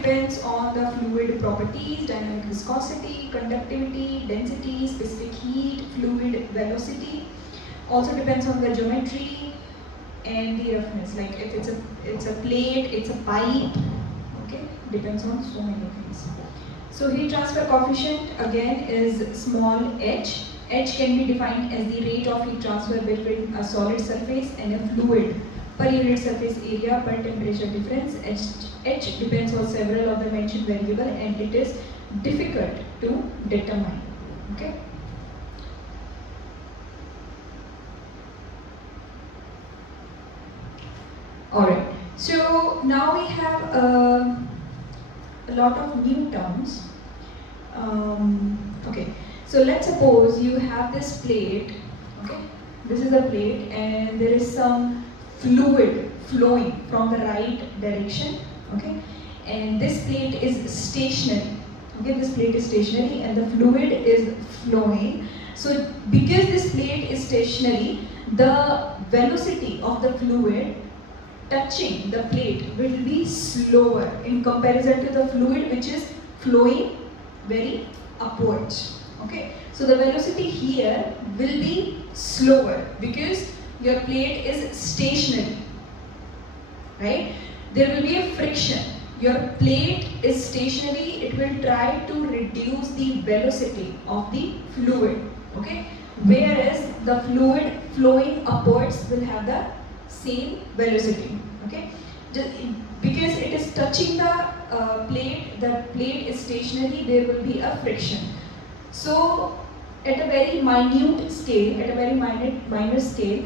depends on the fluid properties, dynamic viscosity, conductivity, density, specific heat, fluid velocity. Also depends on the geometry and the roughness, like if it's a plate, it's a pipe, okay, depends on so many things. So heat transfer coefficient again is small h. H can be defined as the rate of heat transfer between a solid surface and a fluid per unit surface area per temperature difference. H depends on several of the mentioned variables and it is difficult to determine. Okay. Alright, so now we have a lot of new terms. Okay, so let's suppose you have this plate, okay, this is a plate and there is some fluid flowing from the right direction, okay, and this plate is stationary, okay, this plate is stationary and the fluid is flowing. So because this plate is stationary, the velocity of the fluid touching the plate will be slower in comparison to the fluid which is flowing very upwards. Okay, so the velocity here will be slower because your plate is stationary, right? There will be a friction. Your plate is stationary, it will try to reduce the velocity of the fluid, okay? Whereas the fluid flowing upwards will have the same velocity, okay? Because it is touching the plate is stationary, there will be a friction. So at a very minute scale, minor scale,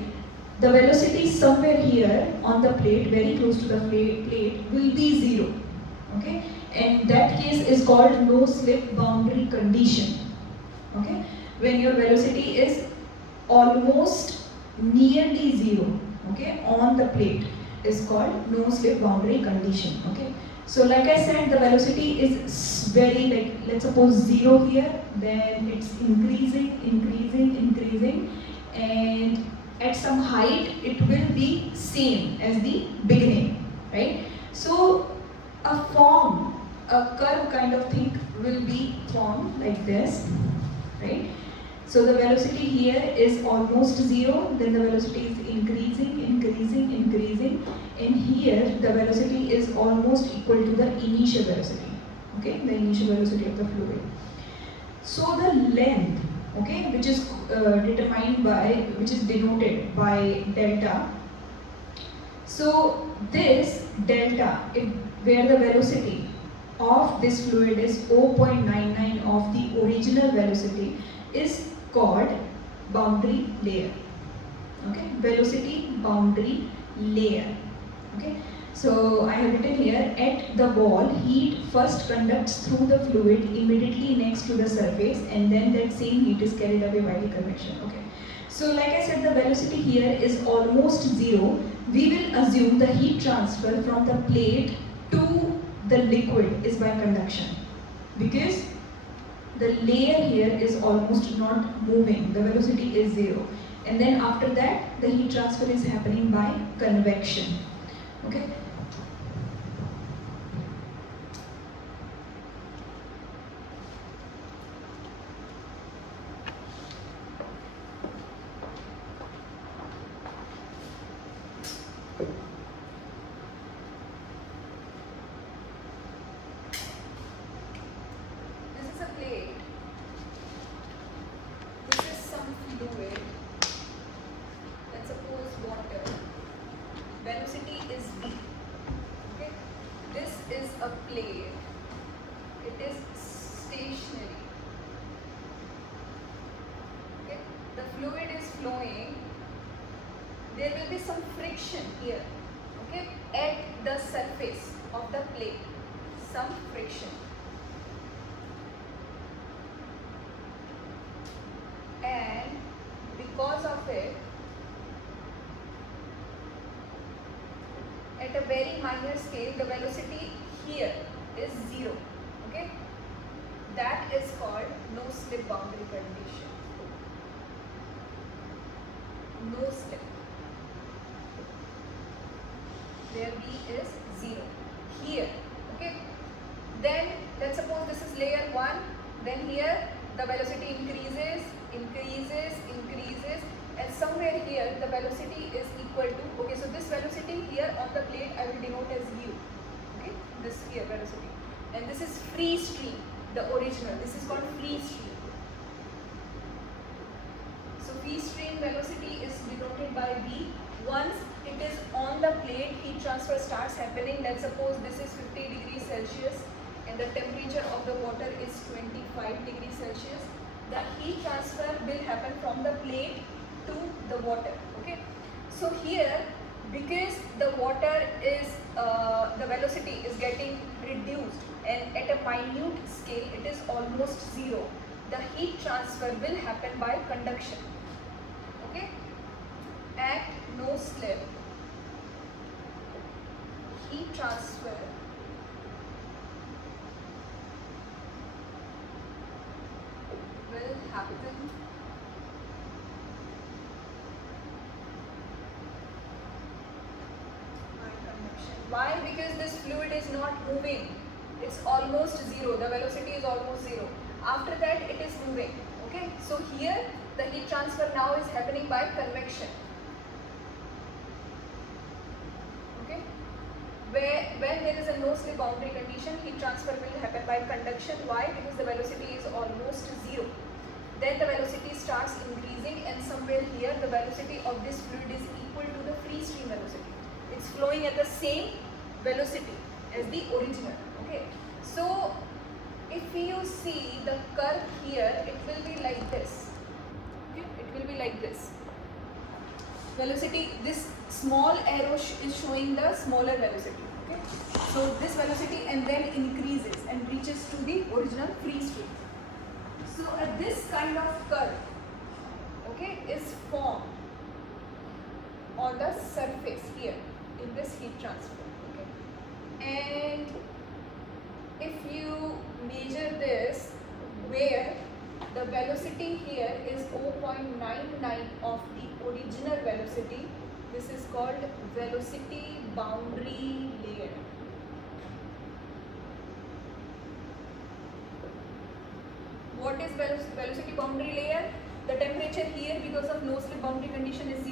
the velocity somewhere here on the plate, very close to the plate, will be zero, okay? And that case is called no slip boundary condition, okay? When your velocity is almost nearly zero, okay, on the plate is called no slip boundary condition, okay. So like I said, the velocity is very, like, let's suppose zero here, then it's increasing, and at some height it will be same as the beginning, right? So a curve kind of thing will be formed like this, right? So the velocity here is almost zero, then the velocity is increasing, and here the velocity is almost equal to the initial velocity, okay, the initial velocity of the fluid. So the length, okay, which is denoted by delta. So this delta, where the velocity of this fluid is 0.99 of the original velocity, is called boundary layer, okay, velocity boundary layer, okay. So I have written here, at the wall, heat first conducts through the fluid immediately next to the surface and then that same heat is carried away by the convection, okay. So like I said, the velocity here is almost zero. We will assume the heat transfer from the plate to the liquid is by conduction because the layer here is almost not moving, the velocity is zero, and then after that the heat transfer is happening by convection, okay. Velocity is v, okay. This is a plate, it is stationary, okay. The fluid is flowing, there will be some friction here, okay, at the surface of the plate, some friction, and because of it, at a very minor scale, the velocity here is zero, okay. That is called no slip boundary condition. No slip. Where v is zero. Here, okay. is layer 1, then here the velocity increases, and somewhere here the velocity is equal to, okay, so this velocity here on the plate I will denote as u, okay, this here velocity, and this is free stream, the original, this is called free stream. So free stream velocity is denoted by v. Once it is on the plate, heat transfer starts happening. Let's suppose this is 50 degrees Celsius and the temperature of the water is 25 degrees Celsius. The heat transfer will happen from the plate to the water. Okay. So here, because the water is, the velocity is getting reduced and at a minute scale, it is almost zero. The heat transfer will happen by conduction. Okay. At no slip, heat transfer will happen by convection. Why? Because this fluid is not moving. It's almost zero. The velocity is almost zero. After that, it is moving. Okay. So here, the heat transfer now is happening by convection. Okay. When there is a no slip boundary condition, heat transfer will happen by conduction. Why? Because the velocity is almost zero. Then the velocity starts increasing, and somewhere here the velocity of this fluid is equal to the free stream velocity. It's flowing at the same velocity as the original. Okay. So if you see the curve here, it will be like this. Okay. It will be like this. Velocity, this small arrow is showing the smaller velocity. Okay. So this velocity and then increases and reaches to the original free stream. So this kind of curve, okay, is formed on the surface here in this heat transfer. Okay. And if you measure this, where the velocity here is 0.99 of the original velocity, this is called velocity boundary layer. What is velocity boundary layer? The temperature here, because of no slip boundary condition, is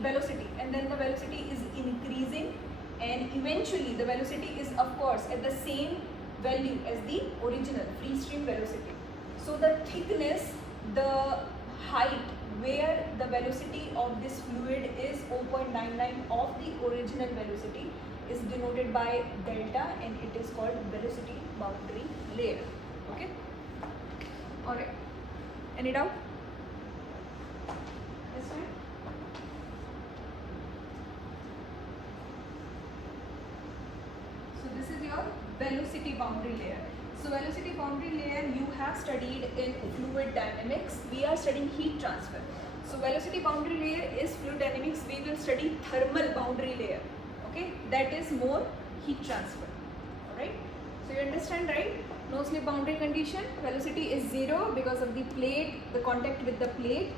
velocity, and then the velocity is increasing, and eventually the velocity is of course at the same value as the original free stream velocity. So the thickness, the height where the velocity of this fluid is 0.99 of the original velocity is denoted by delta, and it is called velocity boundary layer. Okay. Alright. Any doubt? That's fine. So this is your velocity boundary layer. So velocity boundary layer you have studied in fluid dynamics. We are studying heat transfer. So velocity boundary layer is fluid dynamics. We will study thermal boundary layer. Okay, that is more heat transfer. Alright. So you understand, right? No slip boundary condition, velocity is zero because of the plate, the contact with the plate.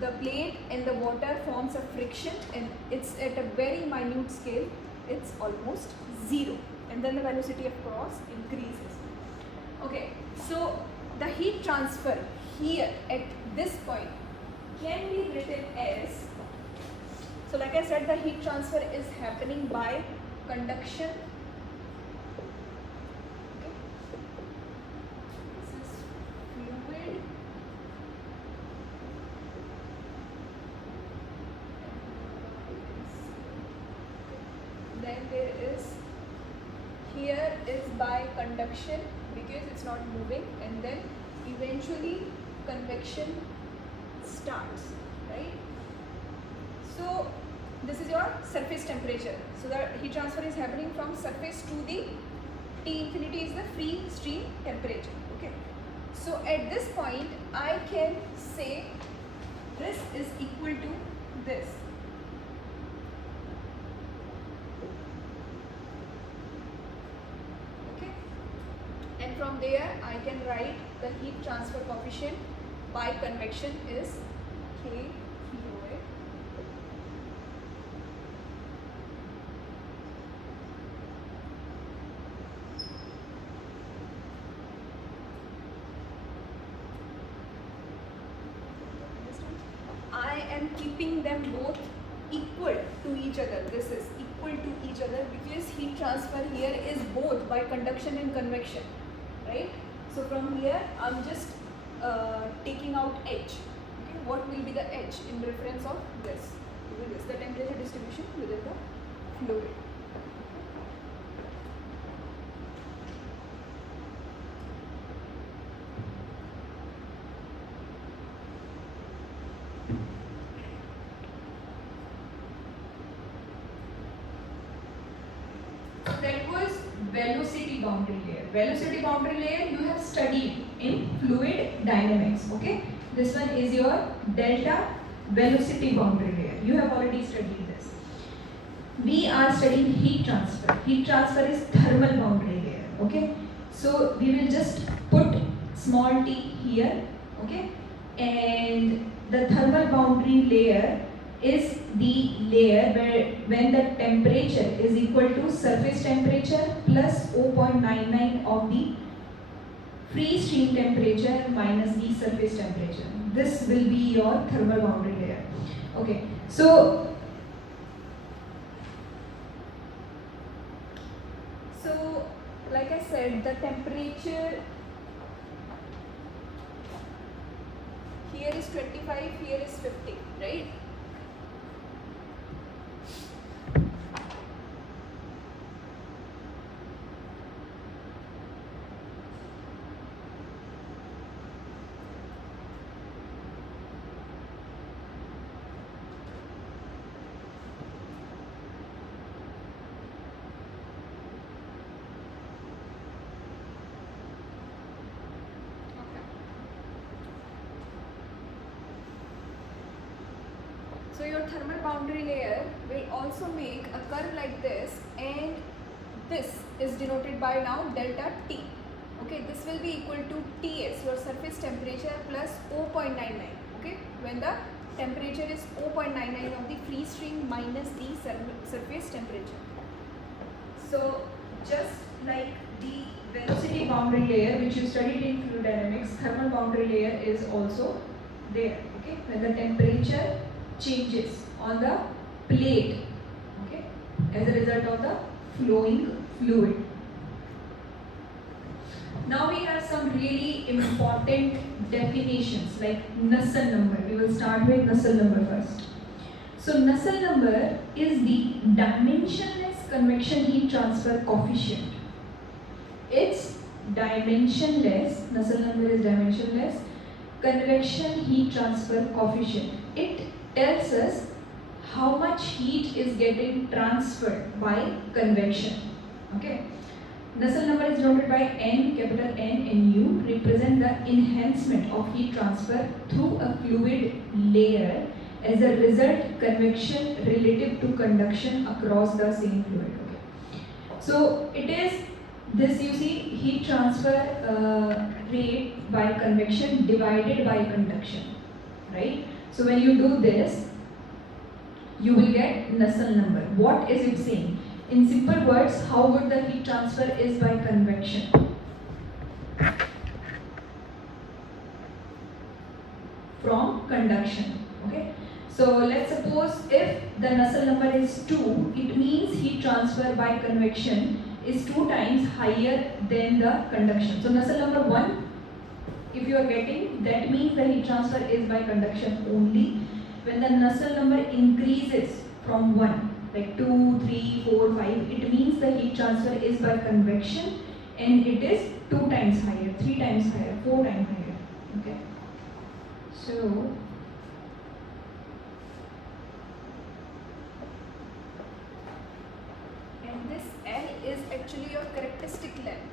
The plate and the water forms a friction, and it's at a very minute scale, it's almost zero. And then the velocity of course increases. Okay, so the heat transfer here at this point can be written as, so like I said, the heat transfer is happening by conduction. Then there is, here is by conduction because it's not moving, and then eventually convection starts, right? So this is your surface temperature. So the heat transfer is happening from surface to the T infinity is the free stream temperature. Okay. So at this point I can say this is equal to this. And from there I can write the heat transfer coefficient by convection is K QA. am keeping them both equal to each other. This is equal to each other because heat transfer here is both by conduction and convection, right? So from here I'm just taking out H. Okay, what will be the H in reference of this? With this, the temperature distribution within the fluid. That was velocity boundary layer. Velocity boundary layer you have studied in fluid dynamics. Okay, this one is your delta velocity boundary layer. You have already studied this. We are studying heat transfer. Heat transfer is thermal boundary layer. Okay, so we will just put small t here. Okay, and the thermal boundary layer is the layer where when the temperature is equal to surface temperature plus 0.99 of the free stream temperature minus the surface temperature. This will be your thermal boundary layer. Okay, so like I said, the temperature here is 25, here is 50, right? So your thermal boundary layer will also make a curve like this, and this is denoted by now delta T. Okay, this will be equal to Ts, your surface temperature, plus 0.99. Okay, when the temperature is 0.99 of the free stream minus the surface temperature. So just like the velocity boundary layer which you studied in fluid dynamics, thermal boundary layer is also there. Okay, when the temperature changes on the plate, okay, as a result of the flowing fluid. Now we have some really important definitions like Nusselt number. We will start with Nusselt number first. So Nusselt number is the dimensionless convection heat transfer coefficient. It's dimensionless, Nusselt number is dimensionless convection heat transfer coefficient. It tells us how much heat is getting transferred by convection. Okay. Nusselt number is denoted by N, capital N and U, represent the enhancement of heat transfer through a fluid layer as a result convection relative to conduction across the same fluid. Okay. So it is this, you see, heat transfer rate by convection divided by conduction, right? So when you do this, you will get Nusselt number. What is it saying? In simple words, how good the heat transfer is by convection. From conduction. Okay. So let's suppose if the Nusselt number is 2, it means heat transfer by convection is 2 times higher than the conduction. So Nusselt number 1, if you are getting, that means the heat transfer is by conduction only. When the Nusselt number increases from 1, like 2, 3, 4, 5, it means the heat transfer is by convection and it is 2 times higher, 3 times higher, 4 times higher. Okay. So And this L is actually your characteristic length.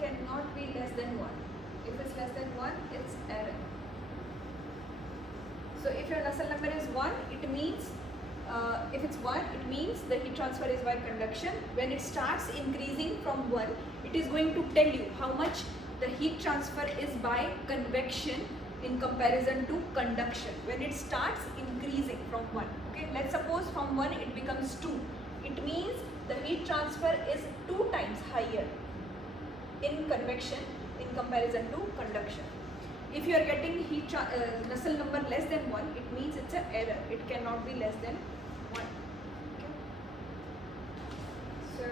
cannot be less than 1. If it's less than 1, it's error. So if your Nusselt number is 1, it means if it's 1, it means the heat transfer is by conduction. When it starts increasing from 1, it is going to tell you how much the heat transfer is by convection in comparison to conduction. When it starts increasing from 1, okay, let's suppose from 1 it becomes 2. It means the heat transfer is 2 times higher in convection in comparison to conduction. If you are getting Nusselt number less than 1, it means it's an error. It cannot be less than 1. Okay. So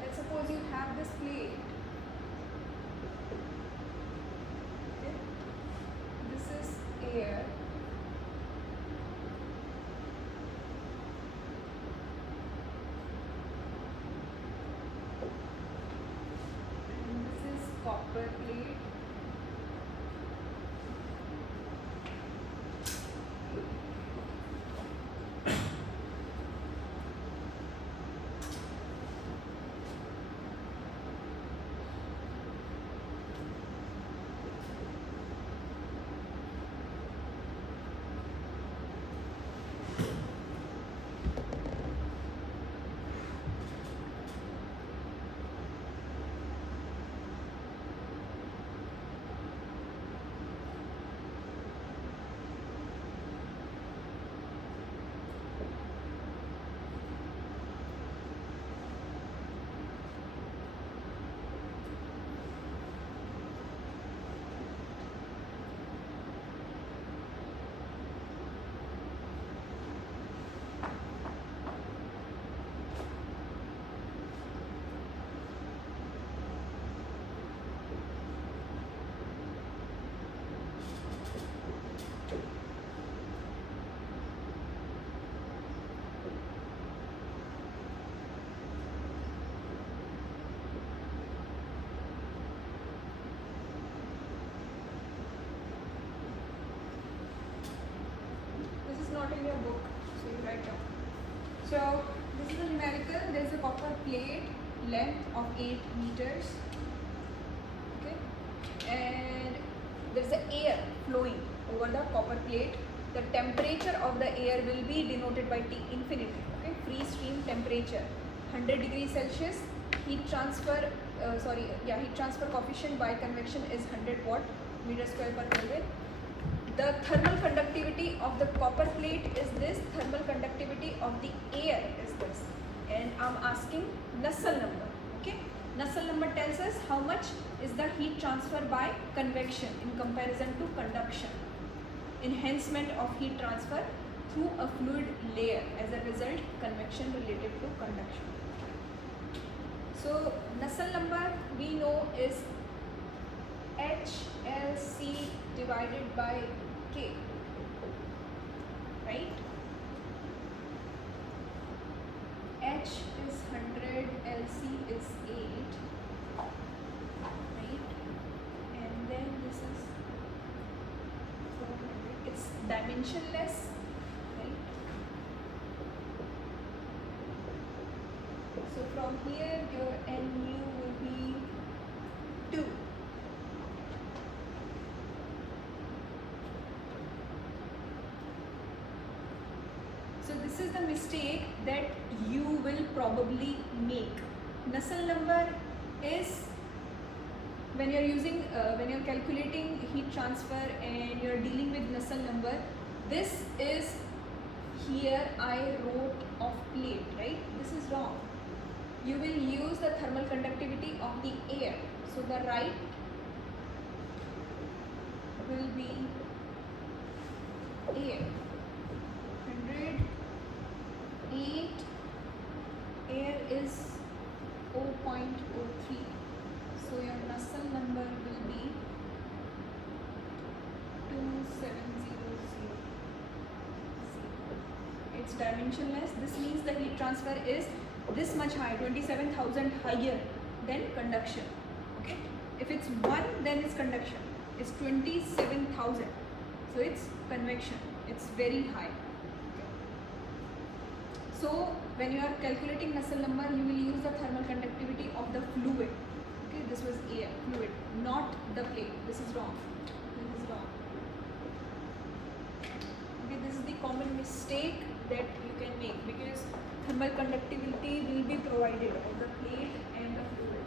let's suppose you have this plate. Okay. This is air. And this is copper plate. Not in your book, so you write down. So this is a numerical. There is a copper plate, length of 8 meters. Okay, and there is a air flowing over the copper plate. The temperature of the air will be denoted by T infinity. Okay, free stream temperature 100 degrees Celsius. Heat transfer heat transfer coefficient by convection is 100 watt meter square per Kelvin. The thermal conductivity of the copper plate is this, thermal conductivity of the air is this, and I'm asking Nusselt number. Okay, Nusselt number tells us how much is the heat transfer by convection in comparison to conduction, enhancement of heat transfer through a fluid layer, as a result convection related to conduction. So Nusselt number we know is HLC divided by K, right? H is 100, LC is 8, right? And then this is 400. It's dimensionless, right? So from here your NU will be 2. So this is the mistake that you will probably make. Nusselt number is when you're using, when you're calculating heat transfer and you're dealing with Nusselt number, this is, here I wrote of plate, right? This is wrong. You will use the thermal conductivity of the air. So the right will be air. 108, air is 0.03. So your Nusselt number will be 2700. it's dimensionless. This means the heat transfer is this much high, 27,000 higher than conduction. Okay. If it's 1, then it's conduction. It's 27,000. So it's convection. It's very high. Okay. So when you are calculating Nusselt number, you will use the thermal conductivity of the fluid. Okay, this was air, fluid, not the plate. This is wrong. This is wrong. Okay, this is the common mistake that you can make, because thermal conductivity will be provided of the plate and the fluid.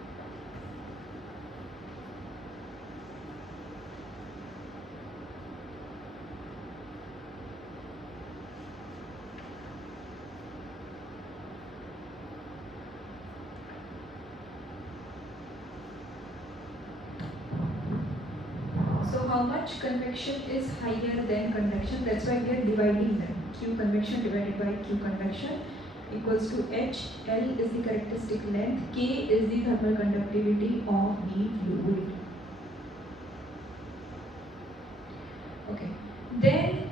So how much convection is higher than conduction? That's why we are dividing them. Q convection divided by Q conduction equals to H. L is the characteristic length. K is the thermal conductivity of the fluid. Okay. Then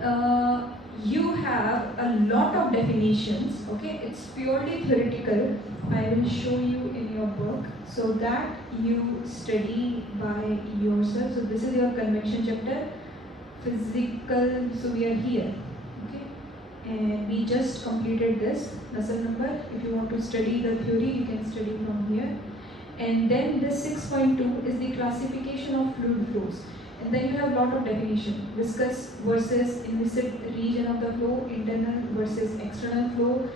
you have a lot of definitions. Okay, it's purely theoretical. I will show you in your book so that you study by yourself. So this is your convection chapter, physical. So we are here. Okay, and we just completed this Nusselt number. If you want to study the theory, you can study from here. And then this 6.2 is the classification of fluid flows. And then you have a lot of definition: viscous versus inviscid region of the flow, internal versus external flow,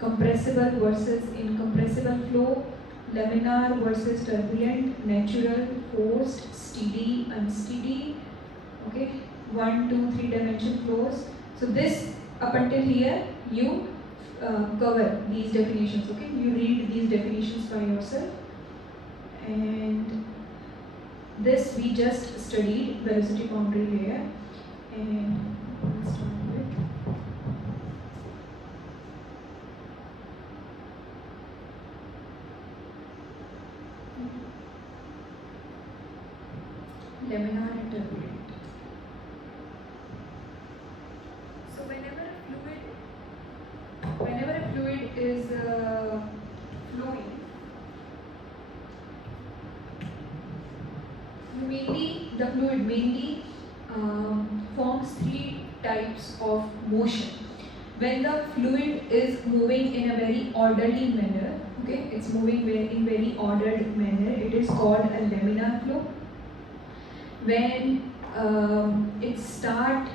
compressible versus incompressible flow, laminar versus turbulent, natural, forced, steady, unsteady. Okay, 1, 2, 3 dimension flows. So this up until here you cover these definitions. Okay, you read these definitions by yourself. And this we just studied velocity boundary layer, and we'll start with laminar and turbulent. So whenever a fluid is flowing, the fluid mainly forms 3 types of motion. When the fluid is moving in a very orderly manner, okay, it's moving in very ordered manner, it is called a laminar flow. When it start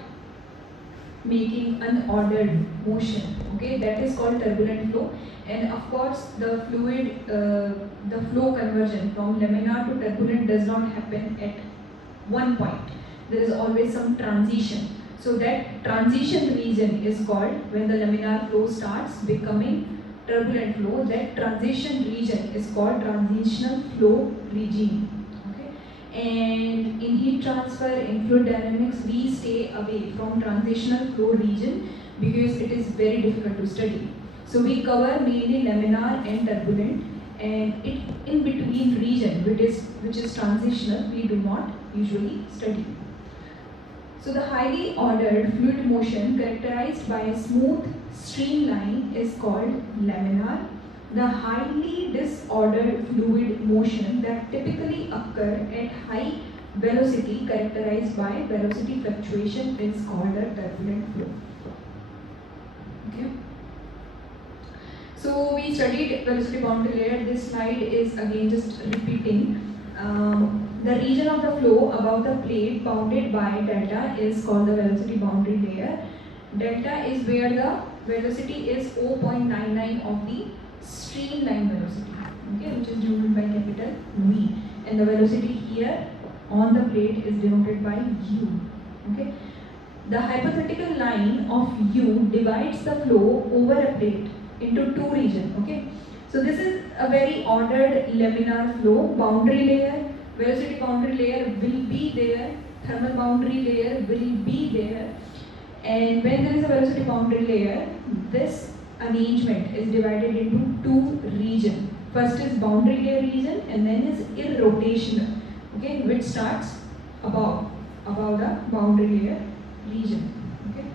making unordered motion, okay, that is called turbulent flow. And of course the fluid, the flow conversion from laminar to turbulent does not happen at one point. There is always some transition. So that transition region is called, when the laminar flow starts becoming turbulent flow, that transition region is called transitional flow regime. Okay? And in heat transfer, in fluid dynamics, we stay away from transitional flow region because it is very difficult to study. So we cover mainly laminar and turbulent, and it in between region, which is transitional, we do not usually study. So the highly ordered fluid motion characterized by a smooth streamline is called laminar. The highly disordered fluid motion that typically occur at high velocity characterized by velocity fluctuation is called a turbulent flow. Okay. So we studied velocity boundary layer. This slide is again just repeating. The region of the flow above the plate bounded by delta is called the velocity boundary layer. Delta is where the velocity is 0.99 of the streamline velocity, okay, which is denoted by capital V, and the velocity here on the plate is denoted by U. Okay. The hypothetical line of U divides the flow over a plate into 2 regions. Okay. So this is a very ordered laminar flow. Boundary layer, velocity boundary layer will be there, thermal boundary layer will be there, and when there is a velocity boundary layer, this arrangement is divided into 2 regions. First is boundary layer region, and then is irrotational, okay, which starts above the boundary layer region. Okay.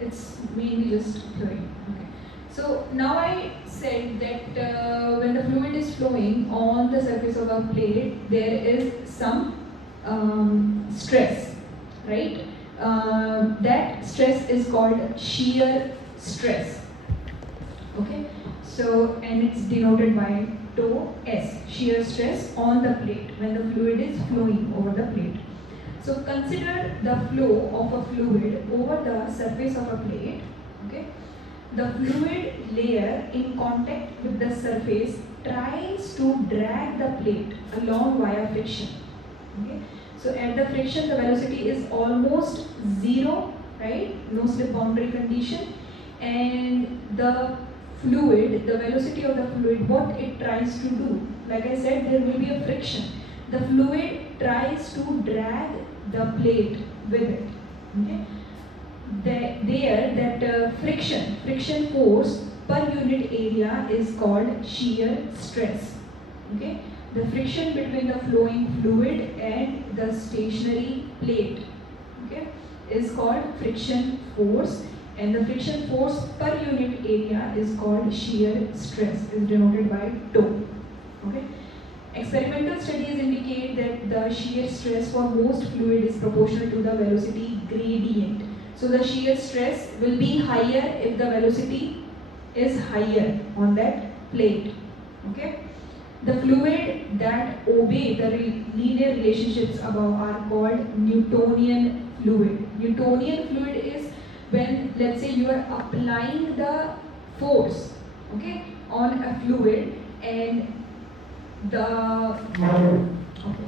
It's mainly just flowing. Okay. So now I said that when the fluid is flowing on the surface of a plate, there is some stress, right? That stress is called shear stress. Okay. So and it's denoted by tau S, shear stress on the plate when the fluid is flowing over the plate. So consider the flow of a fluid over the surface of a plate. Okay. The fluid layer in contact with the surface tries to drag the plate along via friction. Okay. So at the friction, the velocity is almost zero, right? No slip boundary condition, and the fluid, the velocity of the fluid, what it tries to do, like I said, there will be a friction. The fluid tries to drag the plate with it. Okay. That friction force per unit area is called shear stress. Okay. The friction between the flowing fluid and the stationary plate, okay, is called friction force, and the friction force per unit area is called shear stress, is denoted by tau. Okay. Experimental studies indicate that the shear stress for most fluid is proportional to the velocity gradient. So the shear stress will be higher if the velocity is higher on that plate. Okay. The fluid that obey the linear relationships above are called Newtonian fluid. Newtonian fluid is when, let's say, you are applying the force, okay, on a fluid, and the okay.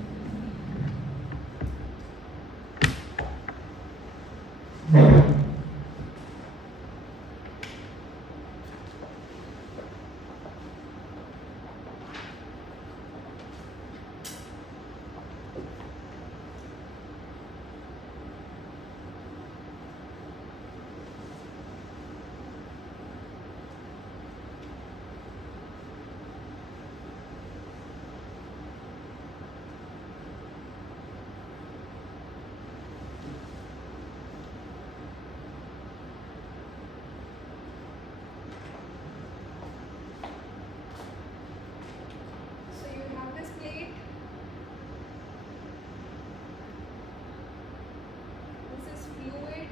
So you have this plate. This is fluid,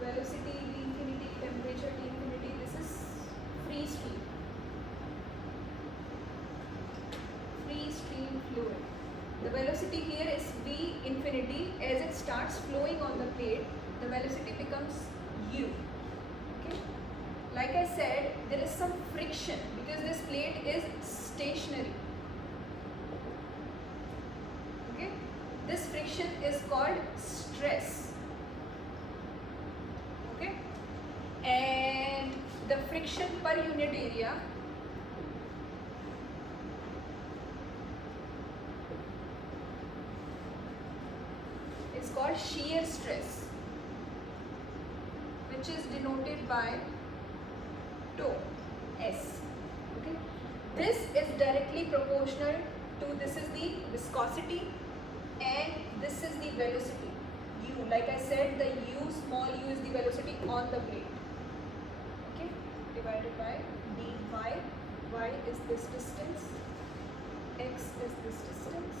velocity T infinity, temperature T infinity. This is free stream. Free stream fluid. The velocity here is V infinity. As it starts flowing on the plate, the velocity becomes U. Okay. Like I said, there is some friction because this plate is stationary. Okay. This friction is called stress. Okay. And the friction per unit area is called shear stress, which is denoted by tau S. Okay. This is directly proportional to, this is the viscosity and this is the velocity u. Like I said, the u, small u, is the velocity on the plate. Okay, divided by dy. Y is this distance, x is this distance.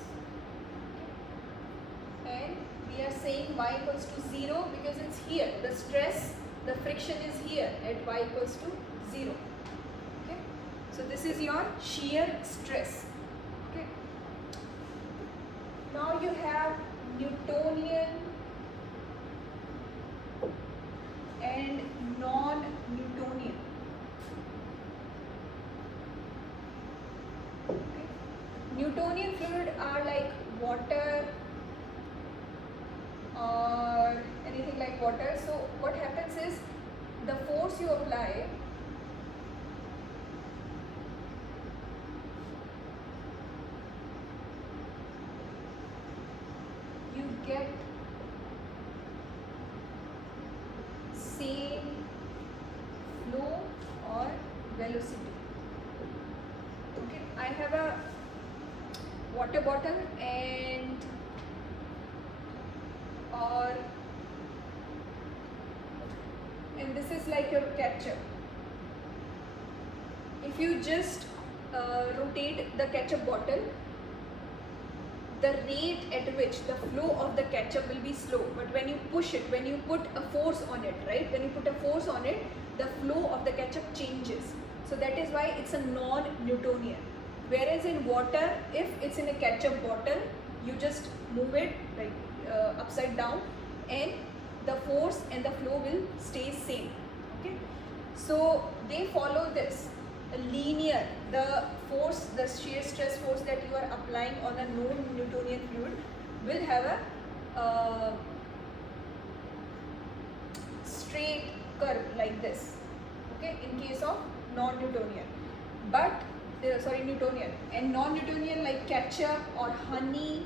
Okay. And we are saying y equals to 0 because it's here. The stress, the friction is here at y equals to 0. Okay. So this is your shear stress. Okay. Now you have Newtonian and non-Newtonian. Okay. Newtonian fluid are like water or anything like water. So what happens is, the force you apply you get same flow or velocity. Okay, I have a water bottle and or and this is like your ketchup. If you just rotate the ketchup bottle, the rate at which the flow of the ketchup will be slow, but when you push it, when you put a force on it, right, when you put a force on it, the flow of the ketchup changes. So that is why it's a non-Newtonian. Whereas in water, if it's in a ketchup bottle, you just move it like upside down, and the force and the flow will stay same. Okay, so they follow this linear. The force, the shear stress force that you are applying on a non-Newtonian fluid will have a straight curve like this. Okay, in case of non-Newtonian, but Newtonian, and non-Newtonian like ketchup or honey,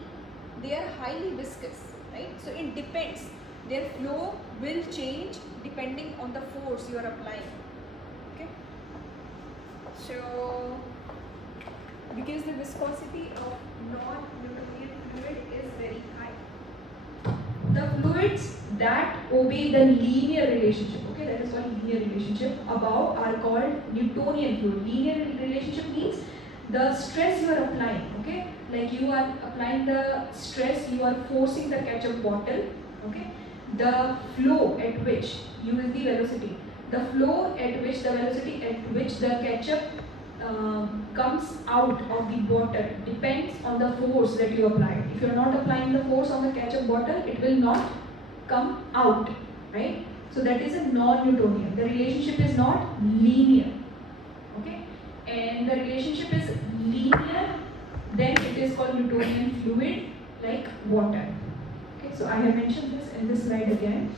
they are highly viscous, right? So it depends. Their flow will change depending on the force you are applying. Okay. So because the viscosity of non-Newtonian fluid is very high. The fluids that obey the linear relationship, okay, that is called linear relationship, above are called Newtonian fluid. Linear relationship means the stress you are applying, okay, like you are applying the stress, you are forcing the ketchup bottle, okay, the flow at which, u is the velocity, the flow at which, the velocity at which the ketchup comes out of the bottle depends on the force that you apply. If you are not applying the force on the ketchup bottle, it will not come out, right? So that is a non-Newtonian. The relationship is not linear, okay? And the relationship is linear, then it is called Newtonian fluid, like water. Okay, so I have mentioned this in this slide again.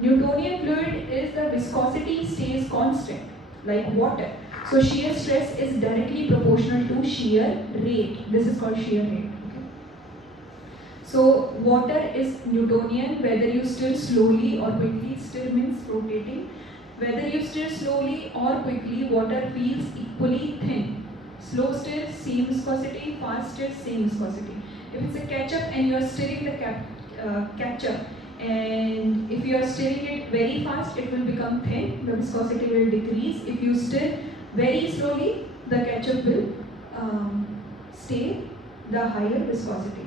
Newtonian fluid is the viscosity stays constant, like water. So shear stress is directly proportional to shear rate. This is called shear rate. Okay? So water is Newtonian, whether you stir slowly or quickly. Stir means rotating. Whether you stir slowly or quickly, water feels equally thin. Slow stir, same viscosity. Fast stir, same viscosity. If it's a ketchup and you are stirring the ketchup, and if you are stirring it very fast, it will become thin. The viscosity will decrease. If you stir very slowly, the ketchup will stay the higher viscosity.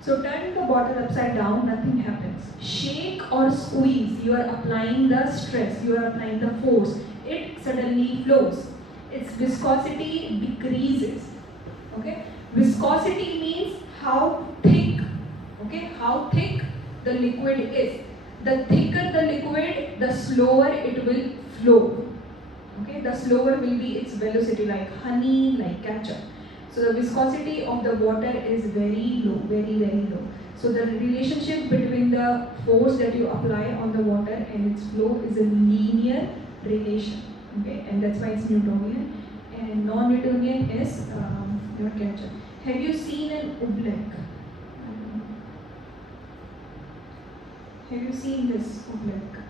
So turn the bottle upside down, nothing happens. Shake or squeeze, you are applying the stress, you are applying the force. It suddenly flows. Its viscosity decreases. Okay? Viscosity means how thick, okay, how thick the liquid is. The thicker the liquid, the slower it will flow. Okay, the slower will be its velocity, like honey, like ketchup. So the viscosity of the water is very low, very, very low. So the relationship between the force that you apply on the water and its flow is a linear relation. Okay, and that's why it's Newtonian. And non-Newtonian is your ketchup. Have you seen an oobleck? Have you seen this oobleck?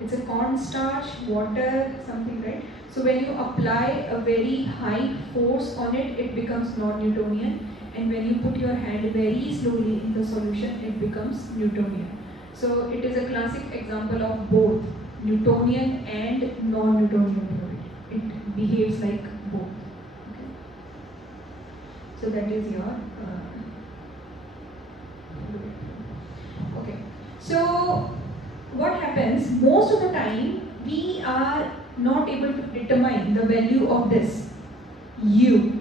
It's a cornstarch, water, something, right? So when you apply a very high force on it, it becomes non-Newtonian. And when you put your hand very slowly in the solution, it becomes Newtonian. So it is a classic example of both Newtonian and non-Newtonian fluid. It behaves like both. Okay? So that is your fluid. Okay. So what happens, most of the time we are not able to determine the value of this u,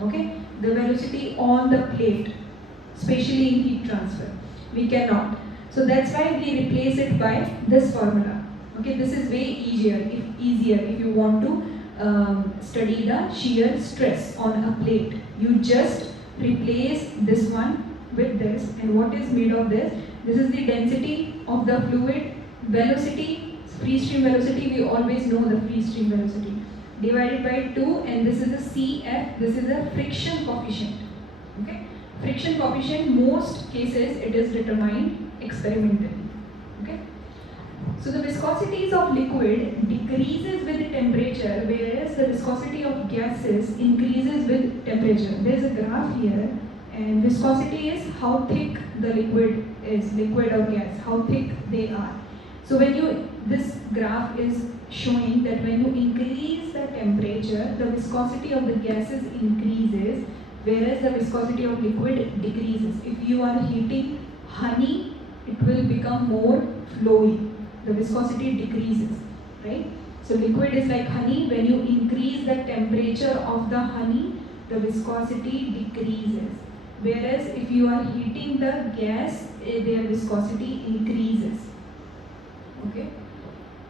okay, the velocity on the plate, especially in heat transfer. We cannot. So that's why we replace it by this formula. Okay, this is way easier if you want to study the shear stress on a plate. You just replace this one with this, and what is made of this? This is the density of the fluid, velocity, free stream velocity, we always know the free stream velocity, divided by 2, and this is a CF, this is a friction coefficient. Okay? Friction coefficient, most cases it is determined experimentally. Okay? So the viscosities of liquid decreases with temperature, whereas the viscosity of gases increases with temperature. There is a graph here, and viscosity is how thick the liquid is, liquid or gas, how thick they are. So when you, this graph is showing that when you increase the temperature, the viscosity of the gases increases, whereas the viscosity of liquid decreases. If you are heating honey, it will become more flowy. The viscosity decreases, right? So liquid is like honey. When you increase the temperature of the honey, the viscosity decreases. Whereas if you are heating the gas, their viscosity increases. Okay.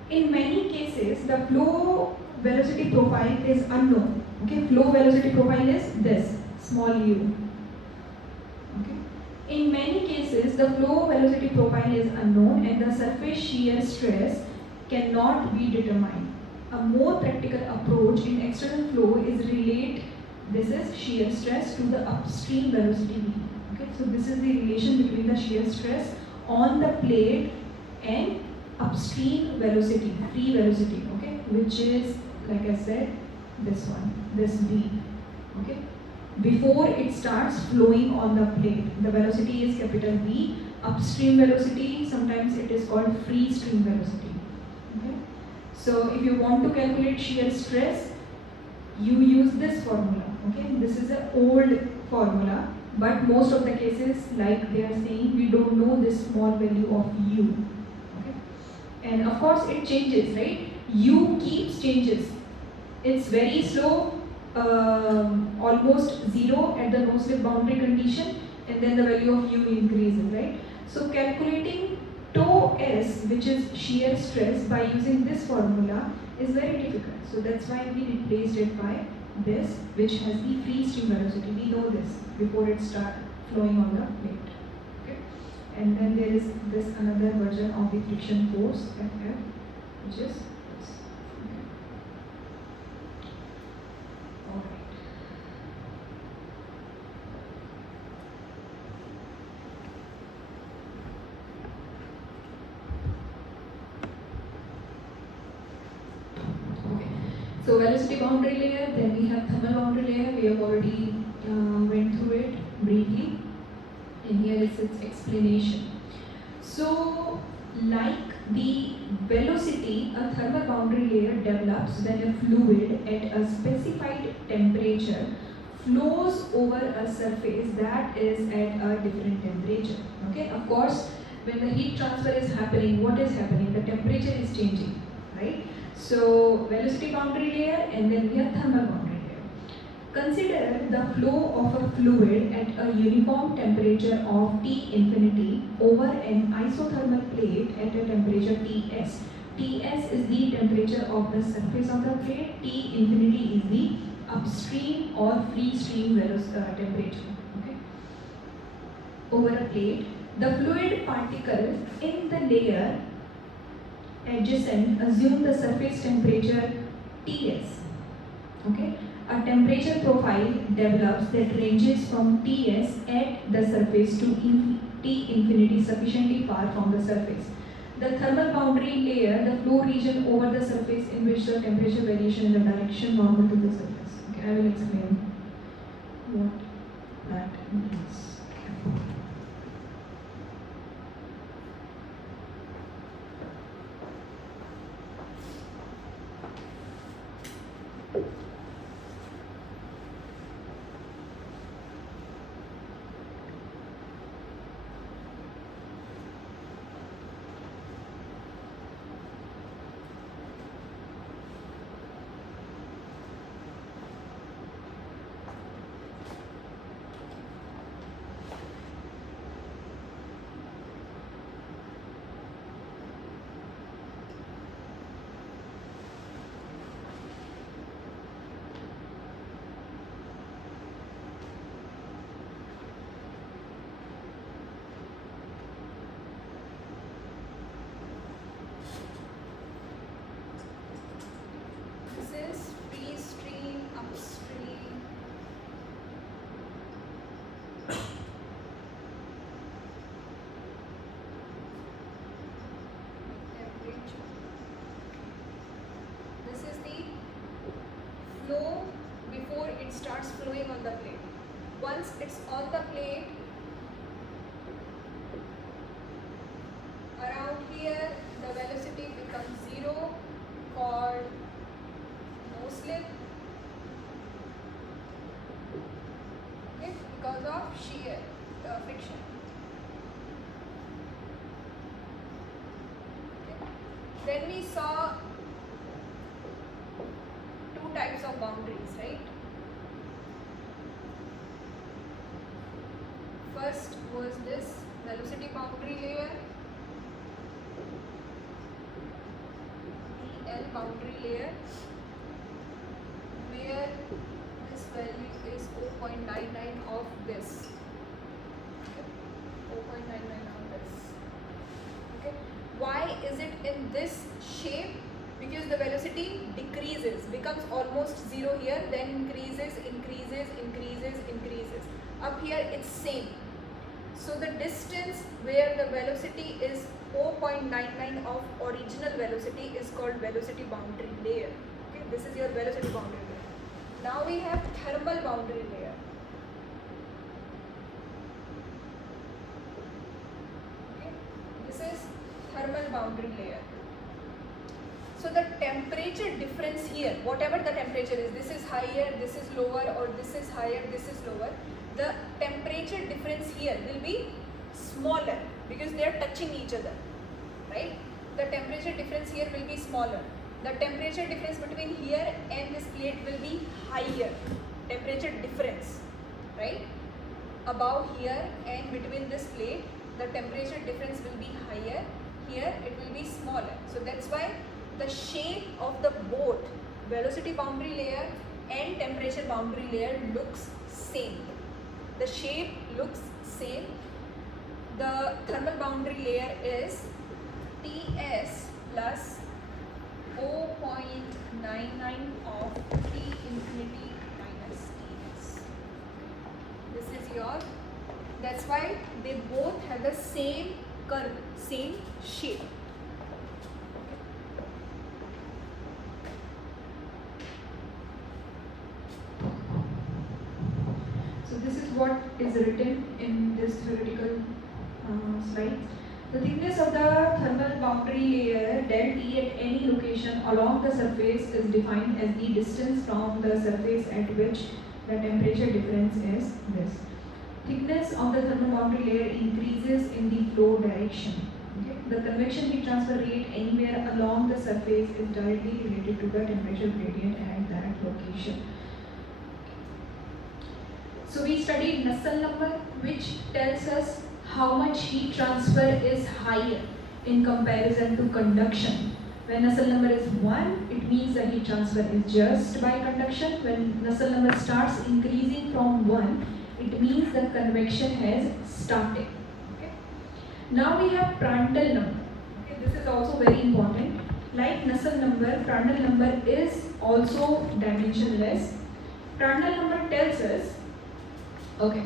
In many cases, the flow velocity profile is unknown. Okay, flow velocity profile is this small u. Okay. In many cases, the flow velocity profile is unknown and the surface shear stress cannot be determined. A more practical approach in external flow is relate this is shear stress to the upstream velocity v. Okay, so this is the relation between the shear stress on the plate and upstream velocity, free velocity, okay, which is like I said, this one, this v. Okay, before it starts flowing on the plate, the velocity is capital V. Upstream velocity, sometimes it is called free stream velocity. Okay, so if you want to calculate shear stress, you use this formula. Okay, this is an old formula, but most of the cases, like they are saying, we don't know this small value of u. Okay, and of course it changes, right? U keeps changes. It's very slow, almost zero at the no slip boundary condition, and then the value of u increases, right? So calculating tau s, which is shear stress, by using this formula is very difficult. So that's why we replaced it by this, which has the free stream velocity. We know this before it starts flowing on the plate. Okay, and then there is this another version of the friction force Ff, which is this. Okay. All right. So velocity boundary layer, then we have thermal boundary layer. We have already went through it briefly, and here is its explanation. So, like the velocity, a thermal boundary layer develops when a fluid at a specified temperature flows over a surface that is at a different temperature. Okay, of course, when the heat transfer is happening, what is happening? The temperature is changing, right? So velocity boundary layer, and then we have thermal boundary layer. Consider the flow of a fluid at a uniform temperature of T infinity over an isothermal plate at a temperature Ts. Ts is the temperature of the surface of the plate. T infinity is the upstream or free stream temperature. Okay. Over a plate, the fluid particle in the layer adjacent assume the surface temperature Ts. Okay, a temperature profile develops that ranges from Ts at the surface to T infinity sufficiently far from the surface. The thermal boundary layer, the flow region over the surface in which the temperature variation in the direction normal to the surface. Okay, I will explain what that means. Flow before it starts flowing on the plate. Once it's on the plate, around here the velocity becomes 0 we saw two types of boundaries, right? First was this velocity boundary layer, VL boundary layer, where this value is 0.99 of this. Okay? 0.99 of this. Okay? Why is it in this shape? Because the velocity decreases, becomes almost zero here, then increases, increases, increases, increases. Up here it's same. So the distance where the velocity is 0.99 of original velocity is called velocity boundary layer. Okay, this is your velocity boundary layer. Now we have thermal boundary layer. Okay, this is thermal boundary layer. So the temperature difference here, whatever the temperature is, this is higher, this is lower, or this is higher, this is lower, the temperature difference here will be smaller because they are touching each other, right? The temperature difference here will be smaller. The temperature difference between here and this plate will be higher. Temperature difference, right? Above here and between this plate, the temperature difference will be higher. Here it will be smaller. So that's why the shape of the both velocity boundary layer and temperature boundary layer looks same. The shape looks same. The thermal boundary layer is Ts plus 0.99 of T infinity minus Ts. This is your, that's why they both have the same curve, same shape. So this is what is written in this theoretical slide. The thickness of the thermal boundary layer del T at any location along the surface is defined as the distance from the surface at which the temperature difference is this. Thickness of the thermal boundary layer increases in the flow direction. Okay? The convection heat transfer rate anywhere along the surface is directly related to the temperature gradient at that location. So we studied Nusselt number, which tells us how much heat transfer is higher in comparison to conduction. When Nusselt number is 1, it means the heat transfer is just by conduction. When Nusselt number starts increasing from 1, it means the convection has started. Okay? Now we have Prandtl number. Okay, this is also very important. Like Nusselt number, Prandtl number is also dimensionless. Prandtl number tells us, okay,